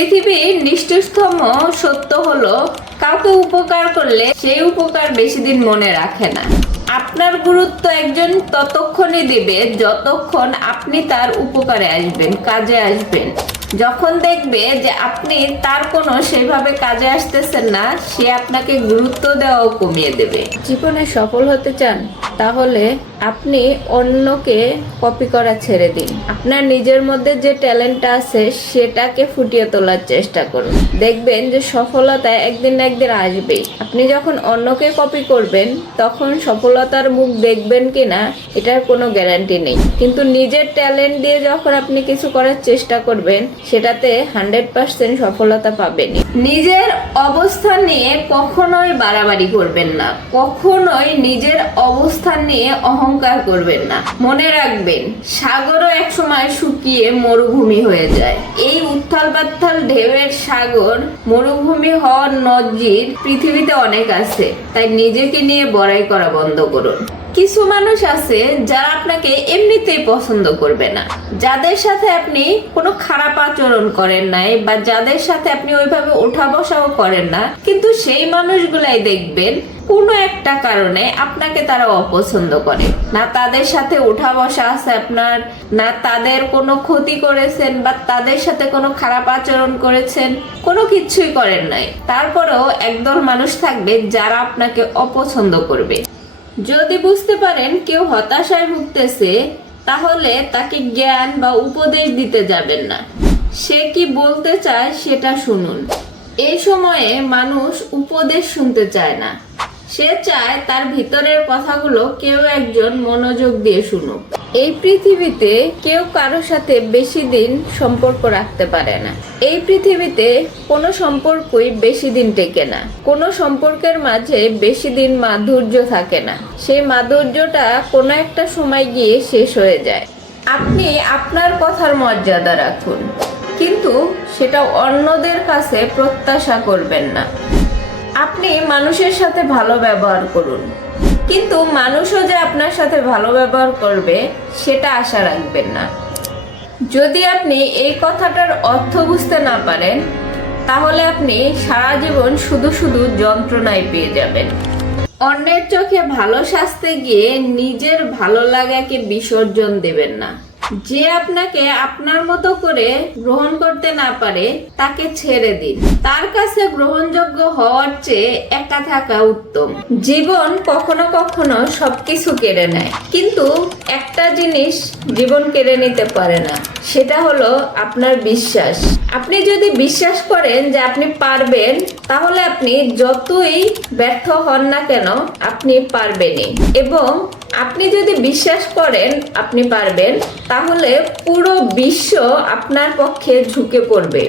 পৃথিবীর নিষ্ঠুরতম সত্য হলো, কাউকে উপকার করলে সেই উপকার বেশি দিন মনে রাখে না। আপনার গুরুত্ব একজন ততক্ষণই দিবে যতক্ষণ আপনি তার উপকারে আসবেন, কাজে আসবেন। যখন দেখবে যে আপনি তার কোনো সেভাবে কাজে আসতেছেন না, সে আপনাকে গুরুত্ব দেওয়াও কমিয়ে দেবে। জীবনে সফল হতে চান? তাহলে আপনি অন্যকে কপি করা ছেড়ে দিন। আপনার নিজের মধ্যে যে ট্যালেন্টটা আছে সেটাকে ফুটিয়ে তোলার চেষ্টা করুন। দেখবেন যে সফলতা একদিন না একদিন আসবেই। আপনি যখন অন্যকে কপি করবেন তখন সফলতার মুখ দেখবেন কিনা এটার কোনো গ্যারান্টি নেই, কিন্তু নিজের ট্যালেন্ট দিয়ে যখন আপনি কিছু করার চেষ্টা করবেন সেটাতে 100% সফলতা পাবেনই। নিজের অবস্থান নিয়ে কখনোই বাড়াবাড়ি করবেন না, কখনোই নিজের অবস্থান নিয়ে অহংকার করবেন না। মনে রাখবেন, সাগরও একসময় শুকিয়ে মরুভূমি হয়ে যায়। এই উত্থাল পাত্থাল ঢেউয়ের সাগর মরুভূমি হওয়ার নজির পৃথিবীতে অনেক আছে, তাই নিজেকে নিয়ে বড়াই করা বন্ধ করুন। কিছু মানুষ আছে যারা আপনাকে এমনিতেই পছন্দ করবে না, যাদের সাথে আপনি কোনো খারাপ আচরণ করেন নাই বা যাদের সাথে আপনি ওইভাবে ওঠা বসাও করেন না, কিন্তু সেই মানুষগুলাই দেখবেন কোনো একটা কারণে আপনাকে তারা অপছন্দ করে। না তাদের সাথে ওঠা বসা আছে আপনার, না তাদের কোনো ক্ষতি করেছেন বা তাদের সাথে কোনো খারাপ আচরণ করেছেন, কোনো কিছুই করেন নাই। তারপরেও একদল মানুষ থাকবে যারা আপনাকে অপছন্দ করবে। যদি বুঝতে পারেন কেউ হতাশায় ভুগতেছে, তাহলে তাকে জ্ঞান বা উপদেশ দিতে যাবেন না, সে কি বলতে চায় সেটা শুনুন। এই সময়ে মানুষ উপদেশ শুনতে চায় না, সে চায় তার ভিতরের কথাগুলো কেউ একজন মনোযোগ দিয়ে শুনুক। এই পৃথিবীতে কেউ কারোর সাথে বেশি দিন সম্পর্ক রাখতে পারে না। এই পৃথিবীতে কোনো সম্পর্কই বেশি দিন টেকে না। কোনো সম্পর্কের মাঝে বেশি দিন মাধুর্য থাকে না, সেই মাধুর্যটা কোনো একটা সময় গিয়ে শেষ হয়ে যায়। আপনি আপনার কথার মর্যাদা রাখুন, কিন্তু সেটা অন্যদের কাছে প্রত্যাশা করবেন না। আপনি মানুষের সাথে ভালো ব্যবহার করুন, কিন্তু মানুষও যে আপনার সাথে ভালো ব্যবহার করবে সেটা আশা রাখবেন না। যদি আপনি এই কথাটার অর্থ বুঝতে না পারেন, তাহলে আপনি সারা জীবন শুধু শুধু যন্ত্রণায় পেয়ে যাবেন। অন্যের চোখে ভালো সাজতে গিয়ে নিজের ভালো লাগাকে বিসর্জন দেবেন না। যে আপনাকে আপনার মতো করে গ্রহণ করতে না পারে তাকে ছেড়ে দিন। তার কাছে গ্রহণযোগ্য হওয়ার চেয়ে একা থাকা উত্তম। জীবন কখনো কখনো সবকিছু কেড়ে নেয়, কিন্তু একটা জিনিস জীবন কেড়ে নিতে পারে না, সেটা হলো আপনার বিশ্বাস। আপনি যদি বিশ্বাস করেন যে আপনি পারবেন, তাহলে আপনি যতই ব্যর্থ হন না কেন আপনি পারবেনই। এবং আপনি যদি বিশ্বাস করেন আপনি পারবেন, তাহলে পুরো বিশ্ব আপনার পক্ষে ঝুঁকে পড়বে।